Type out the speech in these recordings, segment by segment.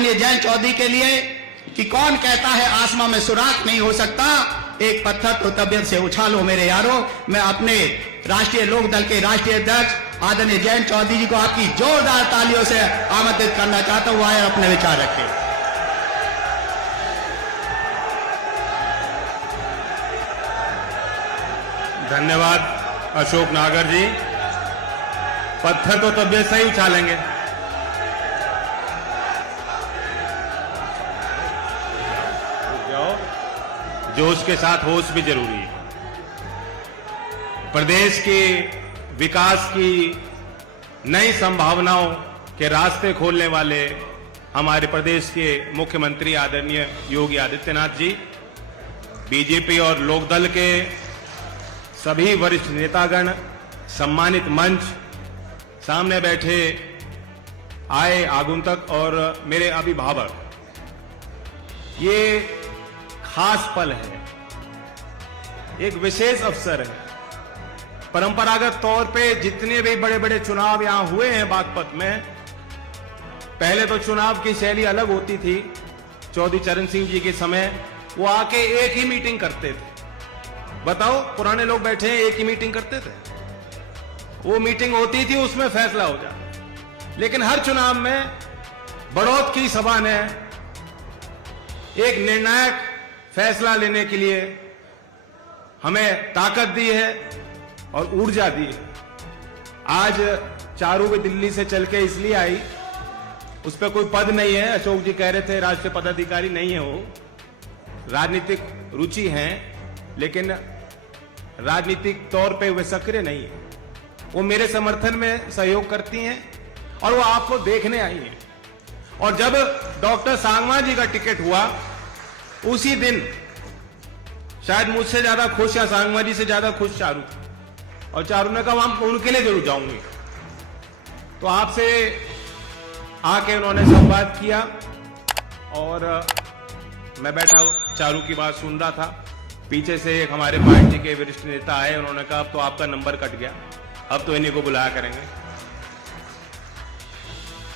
आदरणीय जयंत चौधरी के लिए कि कौन कहता है आसमां में सुराख नहीं हो सकता, एक पत्थर तो तबियत से उछालो मेरे यारों। मैं अपने राष्ट्रीय लोक दल के राष्ट्रीय अध्यक्ष आदरणीय जयंत चौधरी जी को आपकी जोरदार तालियों से आमंत्रित करना चाहता हूं, आए अपने विचार रखें। धन्यवाद अशोक नागर जी। पत्थर तो तबियत से ही उछालेंगे। जोश के साथ होश भी जरूरी है। प्रदेश के विकास की नई संभावनाओं के रास्ते खोलने वाले हमारे प्रदेश के मुख्यमंत्री आदरणीय योगी आदित्यनाथ जी, बीजेपी और लोकदल के सभी वरिष्ठ नेतागण, सम्मानित मंच, सामने बैठे आए आगुंतक और मेरे अभिभावक, ये खास पल है, एक विशेष अवसर है। परंपरागत तौर पे जितने भी बड़े बड़े चुनाव यहां हुए हैं बागपत में, पहले तो चुनाव की शैली अलग होती थी। चौधरी चरण सिंह जी के समय वो आके एक ही मीटिंग करते थे। बताओ, पुराने लोग बैठे हैं, एक ही मीटिंग करते थे। वो मीटिंग होती थी, उसमें फैसला हो जाता। लेकिन हर चुनाव में बड़ौत की सभा ने एक निर्णायक फैसला लेने के लिए हमें ताकत दी है और ऊर्जा दी है। आज चारू भी दिल्ली से चल के इसलिए आई, उस पर कोई पद नहीं है। अशोक जी कह रहे थे राष्ट्रीय पदाधिकारी नहीं है, वो राजनीतिक रुचि है, लेकिन राजनीतिक तौर पे वे सक्रिय नहीं है। वो मेरे समर्थन में सहयोग करती हैं और वो आपको देखने आई हैं। और जब डॉक्टर सांगवान जी का टिकट हुआ, उसी दिन शायद मुझसे ज्यादा खुश या सांगवान जी से ज्यादा खुश चारू, और चारू ने कहा हम उनके लिए जरूर जाऊंगी। तो आपसे आके उन्होंने संवाद किया और मैं बैठा चारू की बात सुन रहा था। पीछे से एक हमारे पार्टी के वरिष्ठ नेता आए, उन्होंने कहा अब तो आपका नंबर कट गया, अब तो इन्हीं को बुलाया करेंगे।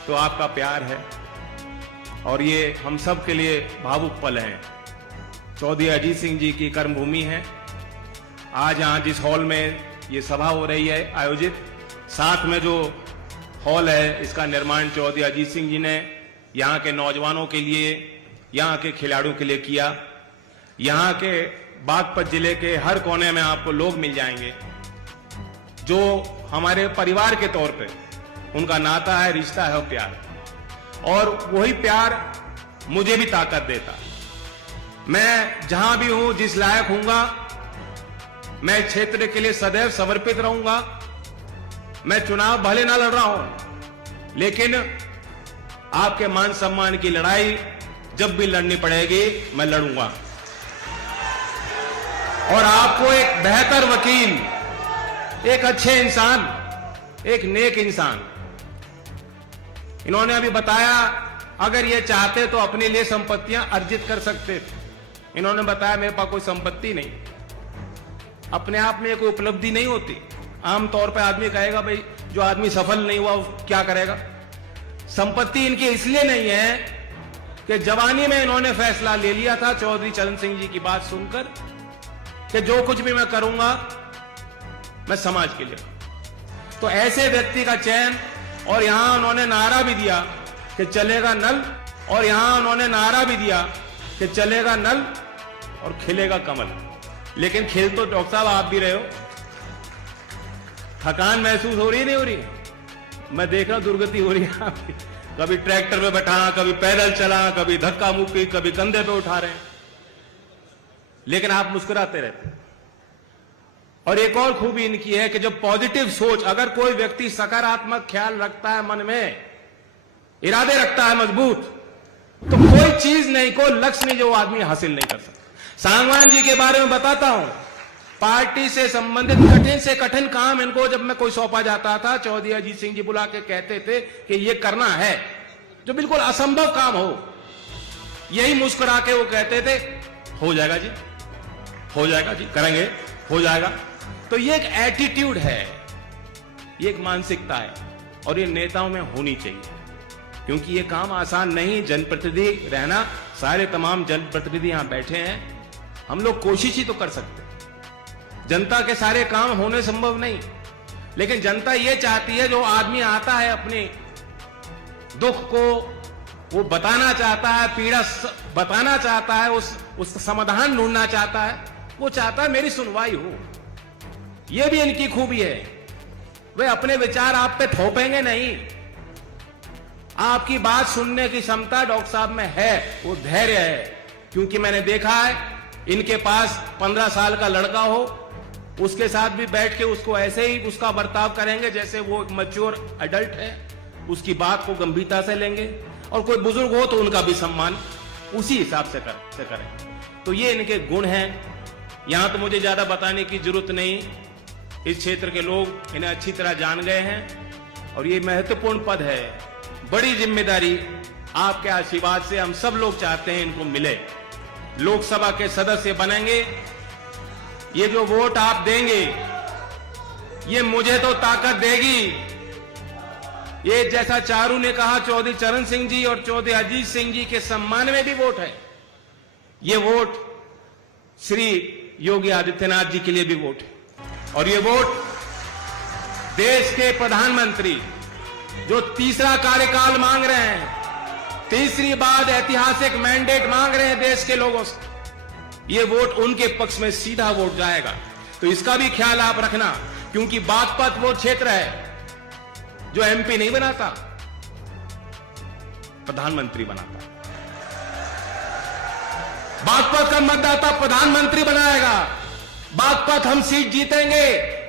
तो आपका प्यार है और ये हम सब के लिए भावुक पल हैं। चौधरी अजीत सिंह जी की कर्मभूमि है। आज यहाँ जिस हॉल में ये सभा हो रही है आयोजित, साथ में जो हॉल है, इसका निर्माण चौधरी अजीत सिंह जी ने यहाँ के नौजवानों के लिए, यहाँ के खिलाड़ियों के लिए किया। यहाँ के बागपत जिले के हर कोने में आपको लोग मिल जाएंगे जो हमारे परिवार के तौर पे उनका नाता है, रिश्ता है और प्यार, और वही प्यार मुझे भी ताकत देता। मैं जहां भी हूं, जिस लायक हूंगा, मैं क्षेत्र के लिए सदैव समर्पित रहूंगा। मैं चुनाव भले ना लड़ रहा हूं, लेकिन आपके मान सम्मान की लड़ाई जब भी लड़नी पड़ेगी मैं लड़ूंगा। और आपको एक बेहतर वकील, एक अच्छे इंसान, एक नेक इंसान, इन्होंने अभी बताया अगर ये चाहते तो अपने लिए संपत्तियां अर्जित कर सकते थे। इन्होंने बताया मेरे पास कोई संपत्ति नहीं। अपने आप में कोई उपलब्धि नहीं होती। आमतौर पर आदमी कहेगा भाई जो आदमी सफल नहीं हुआ वो क्या करेगा। संपत्ति इनकी इसलिए नहीं है कि जवानी में इन्होंने फैसला ले लिया था चौधरी चरण सिंह जी की बात सुनकर कि जो कुछ भी मैं करूंगा मैं समाज के लिए। तो ऐसे व्यक्ति का चयन, और यहां उन्होंने नारा भी दिया कि चलेगा नल, और यहां उन्होंने नारा भी दिया कि चलेगा नल और खिलेगा कमल। लेकिन खेल तो डॉक्टर साहब आप भी रहे हो। थकान महसूस हो रही है, नहीं हो रही? मैं देख रहा हूं दुर्गति हो रही है आपकी। कभी ट्रैक्टर में बैठा, कभी पैदल चला, कभी धक्का मुक्की, कभी कंधे पे उठा रहे हैं, लेकिन आप मुस्कुराते रहते। और एक और खूबी इनकी है कि जब पॉजिटिव सोच, अगर कोई व्यक्ति सकारात्मक ख्याल रखता है, मन में इरादे रखता है मजबूत, तो कोई चीज नहीं, कोई लक्ष्य नहीं जो आदमी हासिल नहीं कर सकता। सांगवान जी के बारे में बताता हूं। पार्टी से संबंधित कठिन से कठिन काम इनको जब मैं कोई सौंपा जाता था, चौधरी अजीत सिंह जी बुला के कहते थे कि ये करना है, जो बिल्कुल असंभव काम हो, यही मुस्कुरा के वो कहते थे हो जाएगा जी, हो जाएगा जी, करेंगे, हो जाएगा। तो ये एक एटीट्यूड है, ये एक मानसिकता है, और ये नेताओं में होनी चाहिए। क्योंकि ये काम आसान नहीं। जनप्रतिनिधि रहना, सारे तमाम जनप्रतिनिधि यहां बैठे हैं, हम लोग कोशिश ही तो कर सकते हैं। जनता के सारे काम होने संभव नहीं, लेकिन जनता ये चाहती है, जो आदमी आता है अपने दुख को वो बताना चाहता है, पीड़ा बताना चाहता है, उस समाधान ढूंढना चाहता है, वो चाहता है मेरी सुनवाई हो। ये भी इनकी खूबी है, वे अपने विचार आप पे थोपेंगे नहीं। आपकी बात सुनने की क्षमता डॉक्टर साहब में है, वो धैर्य है। क्योंकि मैंने देखा है, इनके पास 15 साल का लड़का हो, उसके साथ भी बैठ के उसको ऐसे ही उसका बर्ताव करेंगे जैसे वो एक मैच्योर एडल्ट है, उसकी बात को गंभीरता से लेंगे, और कोई बुजुर्ग हो तो उनका भी सम्मान उसी हिसाब से करें। तो ये इनके गुण हैं। यहां तो मुझे ज्यादा बताने की जरूरत नहीं, इस क्षेत्र के लोग इन्हें अच्छी तरह जान गए हैं, और ये महत्वपूर्ण पद है, बड़ी जिम्मेदारी। आपके आशीर्वाद से हम सब लोग चाहते हैं इनको मिले। लोकसभा के सदस्य बनेंगे, ये जो वोट आप देंगे ये मुझे तो ताकत देगी। ये जैसा चारू ने कहा, चौधरी चरण सिंह जी और चौधरी अजीत सिंह जी के सम्मान में भी वोट है। ये वोट श्री योगी आदित्यनाथ जी के लिए भी वोट है, और ये वोट देश के प्रधानमंत्री जो तीसरा कार्यकाल मांग रहे हैं, तीसरी बार ऐतिहासिक मैंडेट मांग रहे हैं देश के लोगों से, ये वोट उनके पक्ष में सीधा वोट जाएगा। तो इसका भी ख्याल आप रखना, क्योंकि बागपत वो क्षेत्र है जो एमपी नहीं बनाता, प्रधानमंत्री बनाता। बागपत का मतदाता प्रधानमंत्री बनाएगा। बागपत हम सीट जीतेंगे,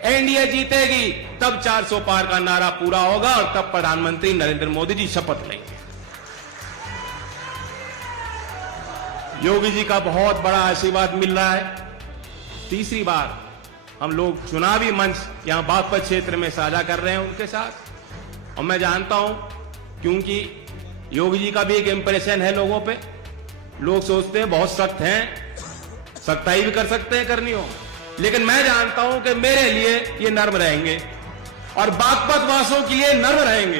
एनडीए जीतेगी, तब 400 पार का नारा पूरा होगा, और तब प्रधानमंत्री नरेंद्र मोदी जी शपथ लेंगे। योगी जी का बहुत बड़ा आशीर्वाद मिल रहा है। तीसरी बार हम लोग चुनावी मंच यहां बागपत क्षेत्र में साझा कर रहे हैं उनके साथ, और मैं जानता हूं, क्योंकि योगी जी का भी एक इंप्रेशन है लोगों पे। लोग सोचते हैं बहुत सख्त हैं, सख्ताई भी कर सकते हैं करनी हो, लेकिन मैं जानता हूं कि मेरे लिए ये नर्म रहेंगे, और बागपत वासियों के लिए नर्म रहेंगे।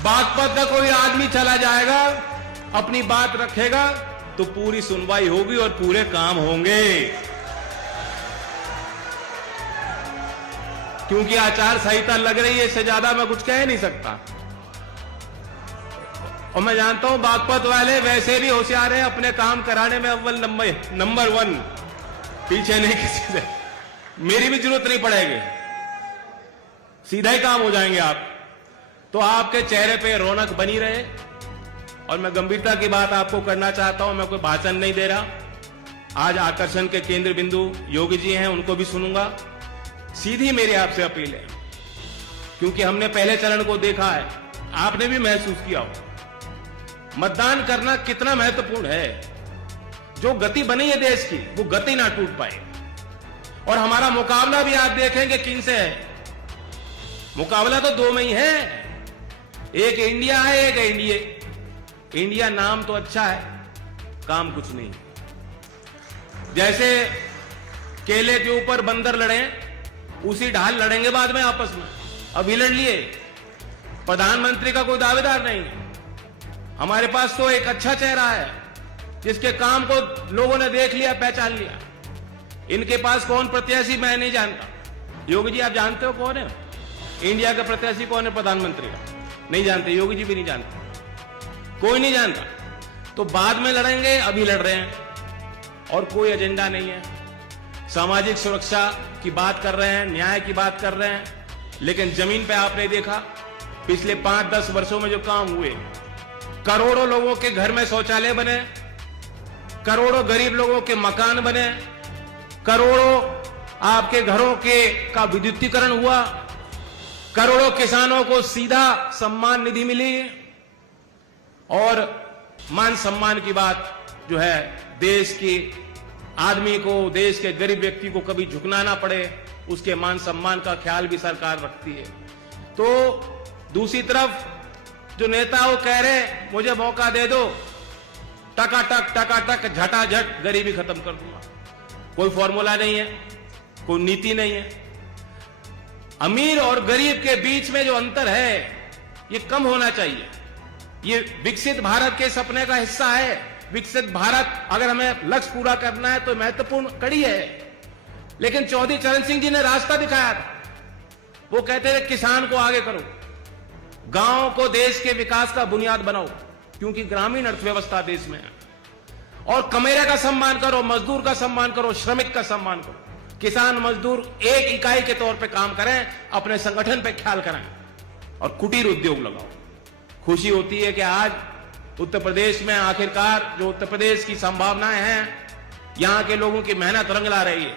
बागपत का कोई आदमी चला जाएगा, अपनी बात रखेगा, तो पूरी सुनवाई होगी और पूरे काम होंगे। क्योंकि आचार संहिता लग रही है, इससे ज्यादा मैं कुछ कह नहीं सकता। और मैं जानता हूं बागपत वाले वैसे भी होशियार हैं, अपने काम कराने में अव्वल नंबर 1, पीछे नहीं किसी से। मेरी भी जरूरत नहीं पड़ेगी, सीधा ही काम हो जाएंगे आप। तो आपके चेहरे पे रौनक बनी रहे। और मैं गंभीरता की बात आपको करना चाहता हूं, मैं कोई भाषण नहीं दे रहा। आज आकर्षण के केंद्र बिंदु योगी जी हैं, उनको भी सुनूंगा। सीधी मेरी आपसे अपील है, क्योंकि हमने पहले चरण को देखा है, आपने भी महसूस किया हो मतदान करना कितना महत्वपूर्ण है। जो गति बनी है देश की, वो गति ना टूट पाए। और हमारा मुकाबला भी आप देखेंगे किनसे है। मुकाबला तो दो में ही है, एक इंडिया है, एक एनडीए। इंडिया नाम तो अच्छा है, काम कुछ नहीं। जैसे केले के ऊपर बंदर लड़े, उसी ढाल लड़ेंगे बाद में आपस में। अभी लड़ लिए, प्रधानमंत्री का कोई दावेदार नहीं है। हमारे पास तो एक अच्छा चेहरा है, जिसके काम को लोगों ने देख लिया, पहचान लिया। इनके पास कौन प्रत्याशी मैं नहीं जानता। योगी जी आप जानते हो कौन है इंडिया का प्रत्याशी, कौन है प्रधानमंत्री का? नहीं जानते, योगी जी भी नहीं जानते, कोई नहीं जानता। तो बाद में लड़ेंगे, अभी लड़ रहे हैं, और कोई एजेंडा नहीं है। सामाजिक सुरक्षा की बात कर रहे हैं, न्याय की बात कर रहे हैं, लेकिन जमीन पे आपने देखा पिछले 5-10 वर्षों में जो काम हुए, करोड़ों लोगों के घर में शौचालय बने, करोड़ों गरीब लोगों के मकान बने, करोड़ों आपके घरों का विद्युतीकरण हुआ, करोड़ों किसानों को सीधा सम्मान निधि मिली, और मान सम्मान की बात जो है, देश की आदमी को, देश के गरीब व्यक्ति को कभी झुकना ना पड़े, उसके मान सम्मान का ख्याल भी सरकार रखती है। तो दूसरी तरफ जो नेता वो कह रहे मुझे मौका दे दो, टकाटक झटाझट गरीबी खत्म कर दूंगा। कोई फॉर्मूला नहीं है, कोई नीति नहीं है। अमीर और गरीब के बीच में जो अंतर है, ये कम होना चाहिए। ये विकसित भारत के सपने का हिस्सा है। विकसित भारत अगर हमें लक्ष्य पूरा करना है तो महत्वपूर्ण कड़ी है। लेकिन चौधरी चरण सिंह जी ने रास्ता दिखाया था। वो कहते थे किसान को आगे करो, गांव को देश के विकास का बुनियाद बनाओ, क्योंकि ग्रामीण अर्थव्यवस्था देश में है, और कमेरे का सम्मान करो, मजदूर का सम्मान करो, श्रमिक का सम्मान करो। किसान मजदूर एक इकाई के तौर पे काम करें, अपने संगठन पे ख्याल करें और कुटीर उद्योग लगाओ। खुशी होती है कि आज उत्तर प्रदेश में आखिरकार जो उत्तर प्रदेश की संभावनाएं हैं, यहां के लोगों की मेहनत रंग ला रही है।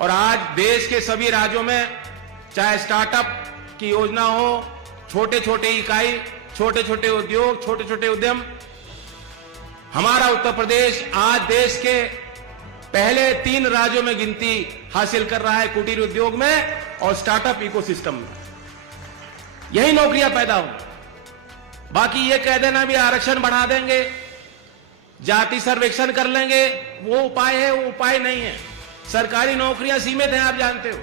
और आज देश के सभी राज्यों में चाहे स्टार्टअप की योजना हो, छोटे छोटे इकाई, छोटे छोटे उद्योग, छोटे छोटे उद्यम, हमारा उत्तर प्रदेश आज देश के पहले 3 राज्यों में गिनती हासिल कर रहा है कुटीर उद्योग में और स्टार्टअप इकोसिस्टम में। यही नौकरियां पैदा हो। बाकी ये कह देना भी आरक्षण बढ़ा देंगे, जाति सर्वेक्षण कर लेंगे, वो उपाय है, वो उपाय नहीं है। सरकारी नौकरियां सीमित हैं, आप जानते हो।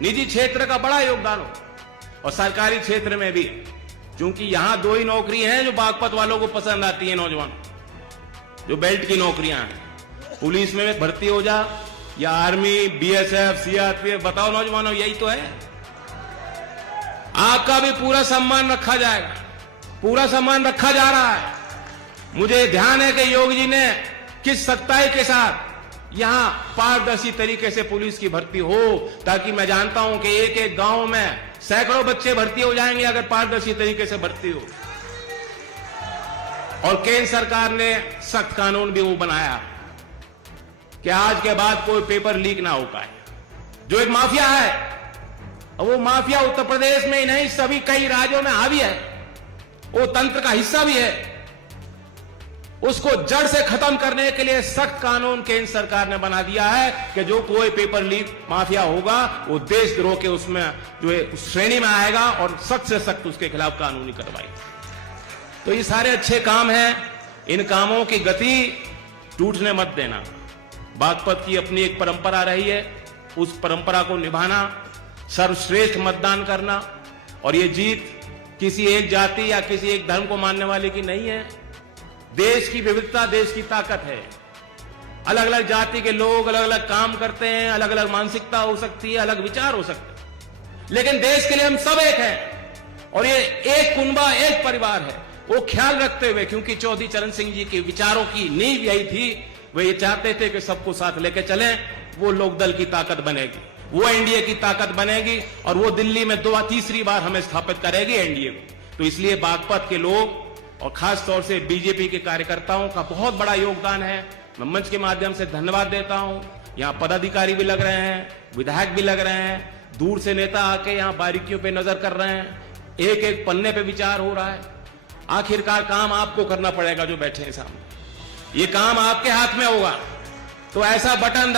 निजी क्षेत्र का बड़ा योगदान हो और सरकारी क्षेत्र में भी, क्योंकि यहां 2 ही नौकरी हैं जो बागपत वालों को पसंद आती है, नौजवान जो बेल्ट की नौकरियां हैं। पुलिस में भर्ती हो जा या आर्मी, बीएसएफ, सीआरपीएफ, बताओ नौजवानों, यही तो है। आपका भी पूरा सम्मान रखा जाएगा, पूरा सम्मान रखा जा रहा है। मुझे ध्यान है कि योगी जी ने किस सख्ताई के साथ यहां पारदर्शी तरीके से पुलिस की भर्ती हो, ताकि मैं जानता हूं कि एक एक गांव में सैकड़ों बच्चे भर्ती हो जाएंगे अगर पारदर्शी तरीके से भर्ती हो। और केंद्र सरकार ने सख्त कानून भी वो बनाया कि आज के बाद कोई पेपर लीक ना हो पाए। जो एक माफिया है, वो माफिया उत्तर प्रदेश में ही नहीं, सभी कई राज्यों में हावी है, वो तंत्र का हिस्सा भी है। उसको जड़ से खत्म करने के लिए सख्त कानून केंद्र सरकार ने बना दिया है कि जो कोई पेपर लीक माफिया होगा वो देशद्रोह के उसमें जो है उस श्रेणी में आएगा और सख्त से सख्त उसके खिलाफ कानूनी कार्रवाई। तो ये सारे अच्छे काम हैं, इन कामों की गति टूटने मत देना। बागपत की अपनी एक परंपरा रही है, उस परंपरा को निभाना, सर्वश्रेष्ठ मतदान करना। और ये जीत किसी एक जाति या किसी एक धर्म को मानने वाले की नहीं है। देश की विविधता देश की ताकत है। अलग अलग जाति के लोग अलग अलग काम करते हैं, अलग अलग मानसिकता हो सकती है, अलग विचार हो सकते हैं, लेकिन देश के लिए हम सब एक हैं और ये एक कुनबा, एक परिवार है। वो ख्याल रखते हुए, क्योंकि चौधरी चरण सिंह जी के विचारों की नींव यही थी, वे ये चाहते थे कि सबको साथ लेके चलें। वो लोकदल की ताकत बनेगी, वो एनडीए की ताकत बनेगी और वो दिल्ली में 2-3री बार हमें स्थापित करेगी एनडीए को। तो इसलिए बागपत के लोग और खास तौर से बीजेपी के कार्यकर्ताओं का बहुत बड़ा योगदान है। मैं मंच के माध्यम से धन्यवाद देता हूं। यहाँ पदाधिकारी भी लग रहे हैं, विधायक भी लग रहे हैं, दूर से नेता आके यहाँ बारीकियों पे नजर कर रहे हैं, एक एक पन्ने पे विचार हो रहा है। आखिरकार काम आपको करना पड़ेगा जो बैठे हैं सामने, ये काम आपके हाथ में होगा। तो ऐसा बटन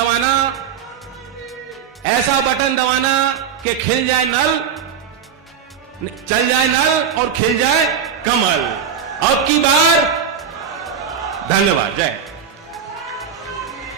दबाना कि खिल जाए नल, चल जाए नल और खिल जाए कमल। अब की बार धन्यवाद। जय